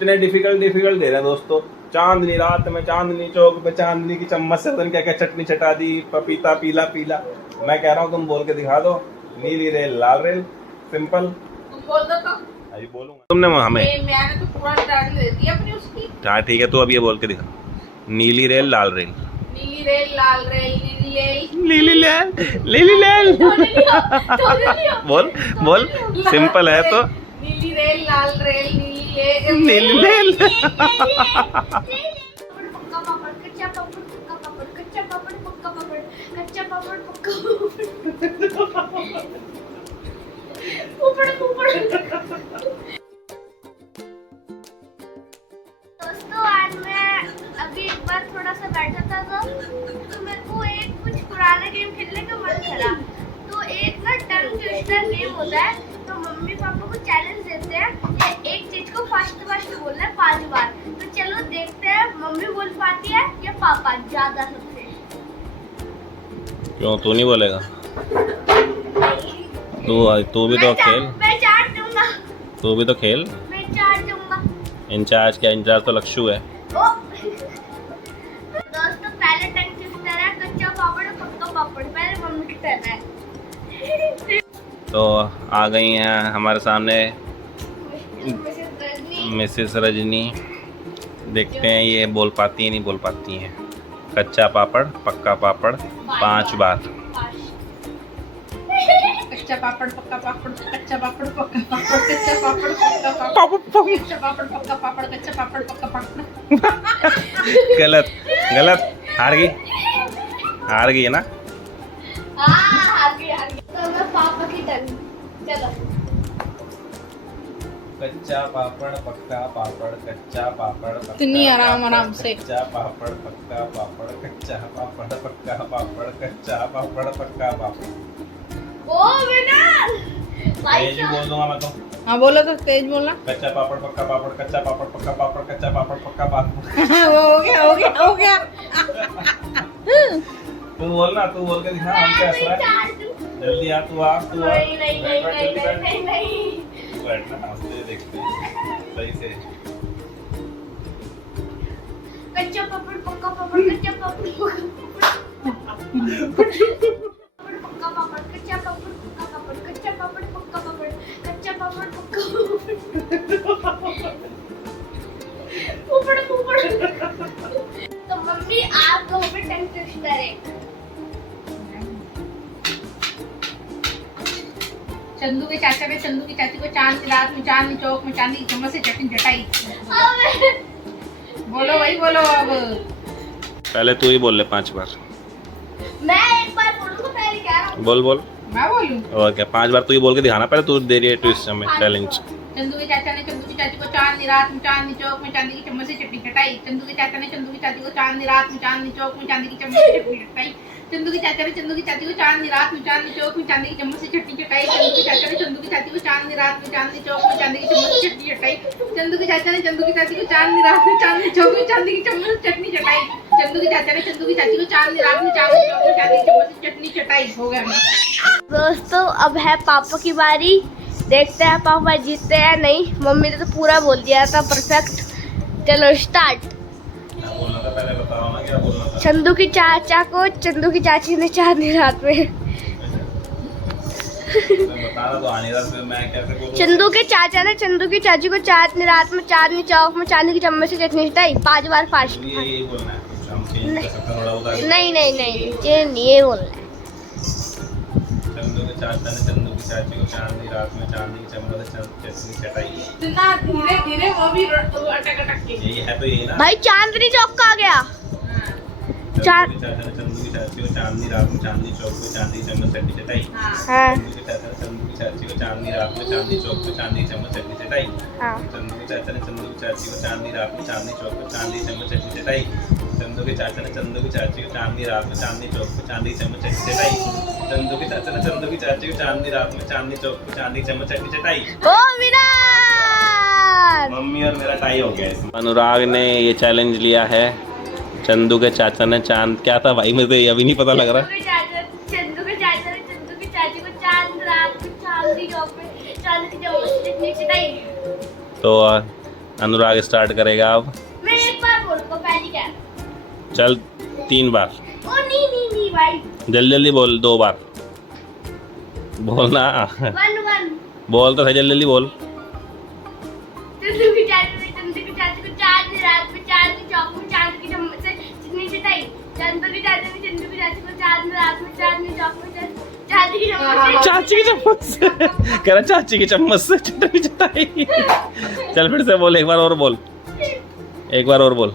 इतने डिफिकल्ट दे रहे हैं दोस्तों। चांदनी रात में चांदनी चौक पे चांदनी की चम्मच से पता नहीं क्या क्या चटनी चटा दी, पपीता पीला पीला। मैं कह रहा हूँ तुम बोल के दिखा दो, नीली रेल लाल रेल, सिंपल। तुम बोल दो तो अभी बोलूंगा तुमने हमें। मैंने तो पूरा टाइटल दे दिया अपनी उसकी। हाँ ठीक है, तू अब ये बोल के दिखा, नीली रेल लाल रेल। नीली रेल लाल रेल नीली रेल लीली लेल, लीली लेल। बोल बोल, सिंपल है तो। नीली रेल लाल रेल नीली लेल। पक्का पापड़ कच्चा पापड़ पक्का पापड़ कच्चा पापड़ पक्का पापड़ कच्चा पापड़ पक्का ऊपर ऊपर। दोस्तों आज मैं अभी एक बार थोड़ा सा बैठा था तो मेरे को एक कुछ पुराना गेम खेलने का मन करा। तो एक ना टंग ट्विस्टर गेम होता है, तो मम्मी पापा को चैलेंज देते हैं कि एक चीज को फास्ट बोलना है 5 बार। तो चलो देखते हैं मम्मी बोल पाती है या पापा ज्यादा सबसे। क्यों तू नहीं बोलेगा? तू भी तो खेल। मैं 4 दूंगा। तू भी तो खेल। मैं 4 दूंगा। इंचार्ज क्या? इंचार्ज तो लक्षु है। दोस्तों पहले टंग ट्विस्टर है कच्चा पापड़ पक्का पापड़। पहले मम्मी की टर्न है। तो आ गई हैं हमारे सामने मिसेस रजनी। देखते हैं ये बोल पाती है नहीं बोल पाती हैं। कच्चा पापड़ पक्का पापड़ 5 बार। कच्चा पापड़ पक्का पापड़ कच्चा पापड़ पक्का पापड़ कच्चा पापड़ पक्का पापड़ कच्चा पापड़ पक्का पापड़ कच्चा पापड़ पक्का पापड़। गलत गलत, हार गई है ना? हार गई। तो मैं पापा की टर्न। चलो कच्चा पापड़ पक्का पापड़ कच्चा पापड़ पक्का इतनी आराम से। कच्चा पापड़ पक्का पापड़ कच्चा पापड़ पक्का पापड़ कच्चा पापड़ पक्का पापड़। ओ विनर तेज बोल दूंगा मैं तो। हाँ बोलो तो तेज बोलना। कच्चा पापड़ पक्का पापड़ कच्चा पापड़ पक्का पापड़ कच्चा पापड़ पक्का पापड़। हो गया। तू बोलना, तू बोल के दिखा हम क्या हंस रहा है। जल्दी आ, तू आ। नहीं। बैठना, हंसते देखते हैं सही से। कच्चा पापड़ पक्का पापड़ कच्चा पापड़ पक्का पापड़ कच्चा पापड़ पक्का पापड़ कच्चा पापड़ पक्का पापड़ कच्चा पापड़ पक्का ऊपर। तो मम्मी आप लोग भी टंग ट्विस्टर है। चंदू के चाचा ने चंदू की चाची को चांदनी रात में चांदनी चौक में चांदी की चम्मच से चटनी चटाई। बोलो वही बोलो अब। पहले तू ही बोल ले 5 बार। मैं एक बार बोलूंगा, पहले क्या रहा हूं? बोल। मैं बोलूं? और क्या 5 बार तू ही बोल के दिखाना। पहले तू दे रही है ट्विस्ट हमें चैलेंज। चंदू के चाचा ने चंदू की चाची को चांदनी रात में चांदनी चौक में चांदी की चम्मच से चटनी चटाई। चंदू के चाचा ने चंदू की चाची को चांदनी रात में चांदनी चौक में चांदी की चम्मच से चटनी चटाई। चंदू के चाचा ने चंदू की चाची को चांदनी रात में चांदनी चौक में चांदी की चम्मच से चटनी चटाई। चंदू के चाचा ने चंदू की चाची को चांदनी रात में चांदनी चौक में चांदी की चम्मच से चटनी चटाई। चंदू के चाचा ने चंदू की चाची को चांदनी रात में चांदनी चौक में चांदी की चम्मच से चटनी चटाई। चंदू के चाचा ने चंदू की चाची को चांदनी रात में चांदनी चौक में चांदी की चम्मच से चटनी चटाई। हो गया। दोस्तों अब है पापा की बारी। देखते हैं पापा जीतते हैं नहीं। मम्मी ने तो पूरा बोल दिया था परफेक्ट। चलो स्टार्ट। पहले बताओ ना क्या बोलना था। चंदू की चाचा को चंदू की चाची ने चांदनी रात में बताना तो आने रात में मैं कैसे बोलूं। चंदू के चाचा ने चंदू की चाची को चांदनी रात में चांदनी चौक में चांदी की चम्मच से चटनी चटाई। 5 बार फास्ट। यही बोलना है, कुछ हम चेंज कर सकते हैं थोड़ा उधर। नहीं ये बोलना है। चंदू के चाचा ने चंदू की चाची को चांदनी रात में चांदी की चम्मच से चटनी चटाई। इतना धीरे वो भी अटक के। यही है तो यही ना भाई चांदनी चौक का आ गया। चंदू के चाचा ने चंदू की चाची को चांदनी रात में चांदनी चौक में चांदी की चम्मच से चटनी चटाई। चंदू के चाचा ने चंदू की चाची को चांदनी रात में चांदनी चौक में चांदी की चम्मच से चटनी चटाई। चंदू के चाचा ने चंदू की चाची को चांदनी रात में चांदनी चौक में चांदी की चम्मच से चटनी चटाई। चंदू के चाचा ने चंदू की चाची को चांदनी रात में चांदनी चौक में चांदी की चम्मच से चटनी चटाई। चंदू के चाचा ने चंदू की चाची को चांदनी रात में चांदनी चौक में चांदी की चम्मच से चटनी चटाई। ओ विराट। मम्मी और मेरा टाई हो गया है। अनुराग ने ये चैलेंज लिया है। चंदू के चाचा ने चांद क्या था भाई, मुझे अभी नहीं पता लग रहा। चंदू के चाचा ने चंदू की चाची को चांद रात में चांदी चौक में चांदी की चम्मच से चटनी चटाई। तो अनुराग स्टार्ट करेगा अब। मैं एक बार बोलूंगा पहली क्या? चल 3 बार। ओ नहीं भाई। जल्दी जल्दी बोल, 2 बार बोलना। 1 बोल तो सही, जल्दी जल्दी बोल। चंदू की चाची को चांद ने रात में चांद की चौक में चांद की चम्मच से चिकनी चटाई। चंदू की चाची को चांद ने रात में चांद की चौक में चांद की चम्मच से चाची की चम्मच से कह रहा, चाची की चम्मच से चटनी चटाई। चल फिर से बोल, एक बार और बोल, एक बार और बोल।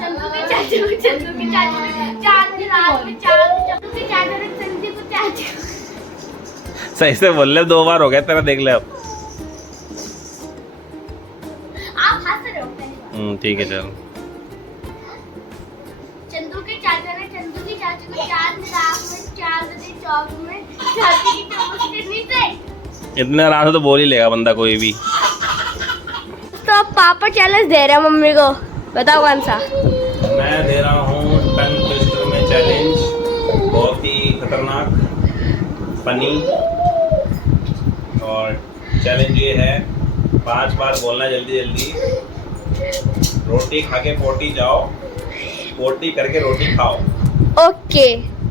चंदू की चाची को चांद ने रात में चांद की चम्मच से चंदू को चाची। सही से बोल ले, 2 बार हो गया तेरा, देख ले अब। आप हंस रहे हो पहली बार। ठीक है चल। चंदू के चाचा ने चंदू की चाची को चांद ने रात में चांद की चौक में चाची की चम्मच से चटनी चटाई। इतने आराम से तो बोल ही लेगा बंदा कोई भी। तो पापा चैलेंज दे रहे हैं मम्मी को, बताओ कौन सा? मैं दे रहा हूँ टंग ट्विस्टर में चैलेंज, बहुत ही खतरनाक फनी। और चैलेंज ये है, 5 बार बोलना जल्दी जल्दी। रोटी खा के पोटी जाओ, पोटी करके रोटी खाओ। ओके।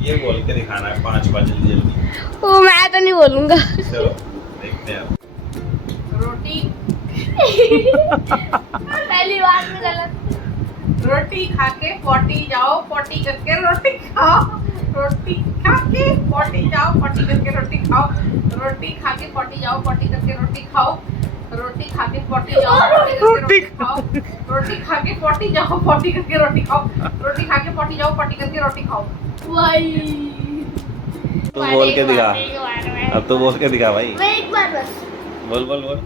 ये बोल के दिखाना है 5 बार जल्दी जल्दी। वो मैं तो नहीं बोलूंगा। चलो देखते हैं। रोटी पहली बार में गलत। रोटी खा के पोटी जाओ, पोटी करके रोटी खाओ। रोटी खा के पोटी जाओ, पोटी करके रोटी खाओ। रोटी खा के पोटी जाओ, पोटी करके रोटी खाओ। रोटी खा के पोटी जाओ, पोटी करके रोटी खाओ। रोटी खा के पोटी जाओ, पोटी करके रोटी खाओ। रोटी खा के पोटी जाओ, पोटी करके रोटी खाओ। भाई तू बोल के दिखा, अब तू बोल के दिखा भाई। मैं एक बार बस। बोल बोल बोल।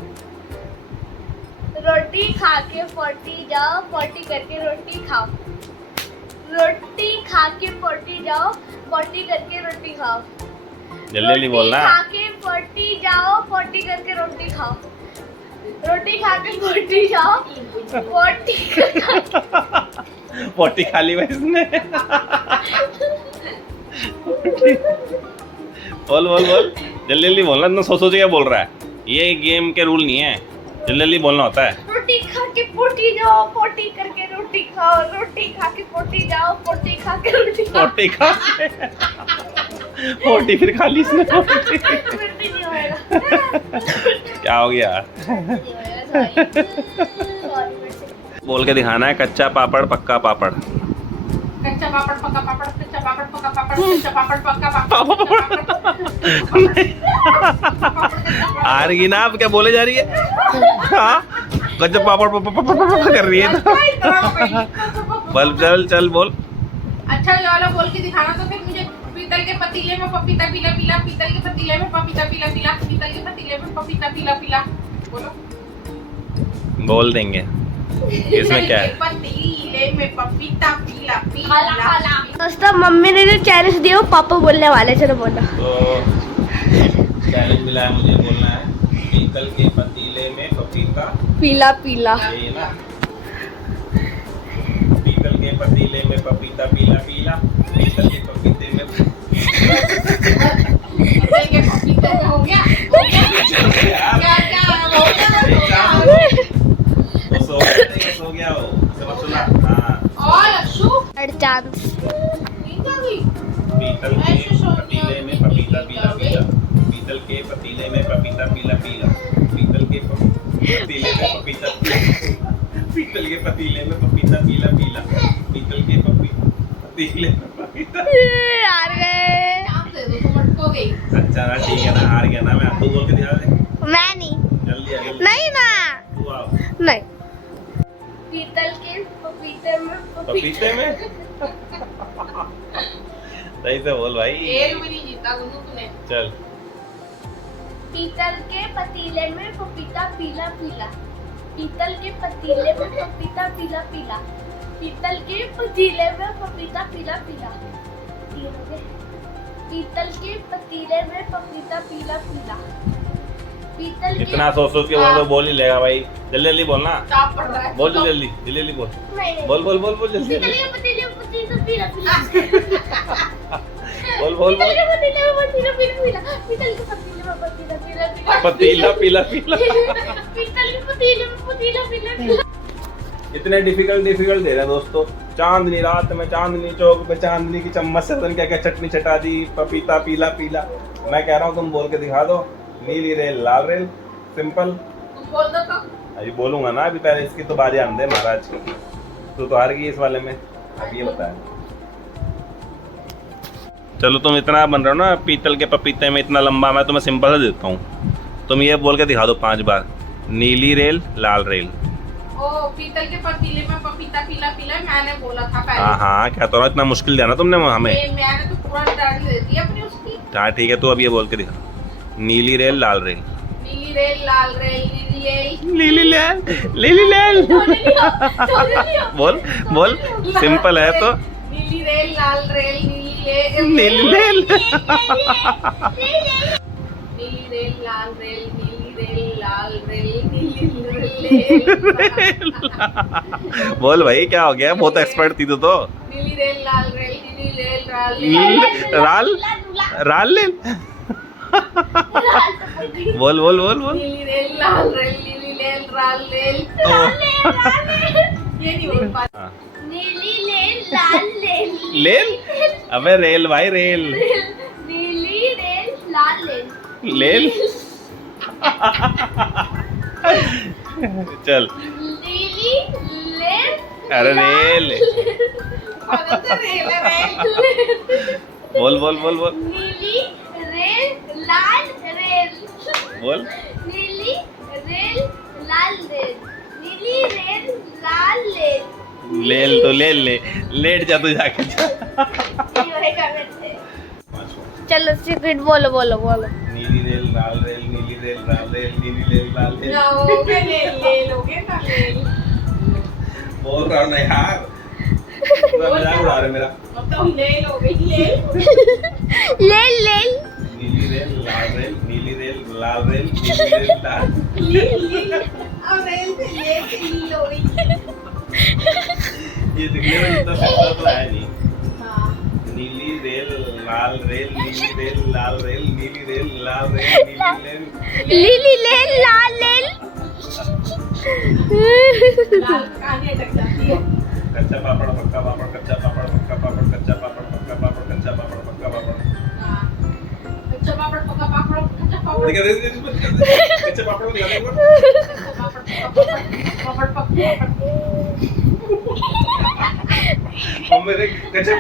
रोटी खा के पोटी जाओ, पोटी करके रोटी खाओ। रोटी खा के पोटी जाओ, पोटी करके रोटी खाओ। जल्दी जल्दी बोलना। खा के पोटी जाओ, पोटी करके रोटी खाओ। रोटी खा के पोटी जाओ, पोटी पोटी खा ली भाई इसने। बोल बोल बोल, जल्दी जल्दी बोलना, इतना सोच सोच के बोल रहा है। ये गेम के रूल नहीं है, जल्दी जल्दी बोलना होता है। रोटी खा के पोटी जाओ, पोटी करके रोटी खाओ। रोटी खा के पोटी जाओ, पोटी खा के रोटी खाओ। पोटी खा के पोटी फिर खा ली इसने। फिर भी नहीं होएगा। क्या हो गया? बोल के दिखाना है, कच्चा पापड़ पक्का पापड़। कच्चा पापड़ पक्का पापड़, कच्चा पापड़ पक्का पापड़, कच्चा पापड़ पक्का पापड़। आ रही ना, आप क्या बोले जा रही है? हाँ, कच्चा पापड़ कर रही है। बल चल चल बोल। अच्छा ये वाला बोल के दिखाना तो फिर मुझे। पीतल के पतीले में पपीता पीला पीला, पीतल के पतीले में पपीता पीला पीला, पीतल के पतीले में पपीता पीला पीला। बोलो। बोल देंगे, इसमें क्या है? पतीले में पपीता पीला पीला। दोस्तों मम्मी ने जो चैलेंज दिया वो पापा बोलने वाले, चलो बोलो। तो चैलेंज मिला है, मुझे बोलना है पीतल के पतीले में पपीता पीला पीला। ये ना, पीतल के पतीले में पपीता पीला पीला, पीतल के पपीते में पीतल के पपीते में हो गया। क्या क्या हो गया? सो गया वो, सब सुना। हाँ, और अशु चांस पीतल के पतीले में पपीता पीला पीला, पीतल के पतीले में पपीता पीला पीला, पीतल के पतीले में पपीता, पीतल के पतीले में पपीता पीला पीला, पीतल के पतीले में पपीता। हार गए। चांस दे दो, तुम अटको गई। अच्छा ना, ठीक है ना, हार गया ना मैं। तू बोल के दिखा दे। मैं नहीं। जल्दी आ, जल्दी। नहीं ना। तू आओ। नहीं। पीतल के पपीते में पपीते में सही से बोल भाई। एक भी नहीं जीता गुन्नू तूने। चल। पीतल के पतीले में पपीता पीला पीला, पीतल के पतीले में पपीता पीला पीला, पीतल के पतीले में पपीता पीला पीला, पीतल के पतीले में पपीता पीला पीला, पीतल के। इतना सोच सोच के बोल तो बोल ही लेगा भाई। जल्दी जल्दी बोलना। चाप पड़ रहा है। बोल जल्दी जल्दी, जल्दी जल्दी बोल। नहीं। बोल बोल बोल बोल जल्दी पीतल जल्दी। के पतीले में पपीता पीला पीला। बोल बोल बोल। पतीले में पतीला पीला पीतल के पतीले में पतीला पीला पतीला पीला पीला। पीतल के पतीले में पतीला पीला। इतने डिफिकल्ट डिफिकल्ट दे रहे हैं दोस्तों। चांदनी रात में चांदनी चौक पे चांदनी की चम्मच से क्या क्या चटनी चटा दी, पपीता पीला पीला। मैं कह रहा हूँ तुम बोल के दिखा दो, नीली रेल लाल रेल, सिंपल। तुम बोल दो तो। अभी बोलूंगा ना, अभी पहले इसकी तो बारी आने दे महाराज की। तू तो हार गई इस वाले में, अब ये बताया। चलो तुम इतना बन रहे हो ना पीतल के पपीते में इतना लंबा, मैं तुम्हें सिंपल से देता हूँ। तुम ये बोल के दिखा दो 5 बार, नीली रेल लाल रेल। ओ पीतल के पतीले में पपीता पीला पीला मैंने बोला था पहले। हाँ क्या तो इतना मुश्किल दिया ना तुमने हमें। मैंने तो पूरा डाल दे दिया अपनी उसकी। हाँ ठीक है, तू अब ये बोल के दिखा, नीली रेल लाल रेल। नीली रेल लाल रेल नीली रेल लीली लैल लीली लैल। बोल बोल, सिंपल है तो। नीली रेल लाल रेल नीली रेल नीली लैल। नीली रेल लाल रेल नीली रेल लाल रेल नीली रेल। बोल भाई क्या हो गया, बहुत एक्सपर्ट थी तू तो। नीली रेल लाल रेल नीली रेल लाल राल राल लेल। बोल बोल बोल बोल। नीली रेल लाल रेल नीली रेल लाल रेल। ये नहीं बोल पाती। नीली रेल लाल रेल लेल, अबे रेल भाई रेल। नीली रेल लाल रेल लेल। चल नीली रेल अरे रेल। पागल से रेल है, रेल। बोल बोल बोल बोल नीली रेल लाल रेल बोल। नीली रेल लाल रेल नीली रेल लाल रेल। लेल तो ले ले, लेट जा तू जाके। चलो सीक्रेट बोलो बोलो बोलो। नीली रेल लाल रेल नीली रेल लाल रेल नीली रेल लाल रेल। लोगे ले लोगे ना ले। बोल रहा हूँ ना यार, मजाक उड़ा रहे मेरा। अब तो ले लोगे ले। ले ले नीली रेल लाल रेल नीली रेल लाल रेल नीली रेल लाल। अब रेल से ले लोगे। ये दिखने में इतना सिंपल तो है नहीं। हाँ। नीली रेल लाल रेल नीली रेल लाल रेल नीली रेल लाल रेल नीली रेल। लीली रेल लाल रेल। लाल कहानी अटक जाती है। कच्चा पापड़ पक्का पापड़ कच्चा पापड़ पक्का पापड़ कच्चा पापड़ पक्का पापड़ कच्चा पापड़ पक्का पापड़। हाँ। कच्चा पापड़ पका पापड़ कच्चा पापड़। दिखा दे कच्चा पापड़ को दिखा दे एक बार। कच्चा पापड़ पका पापड़ पका। वो मेरे कच्चा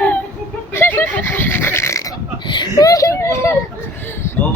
वो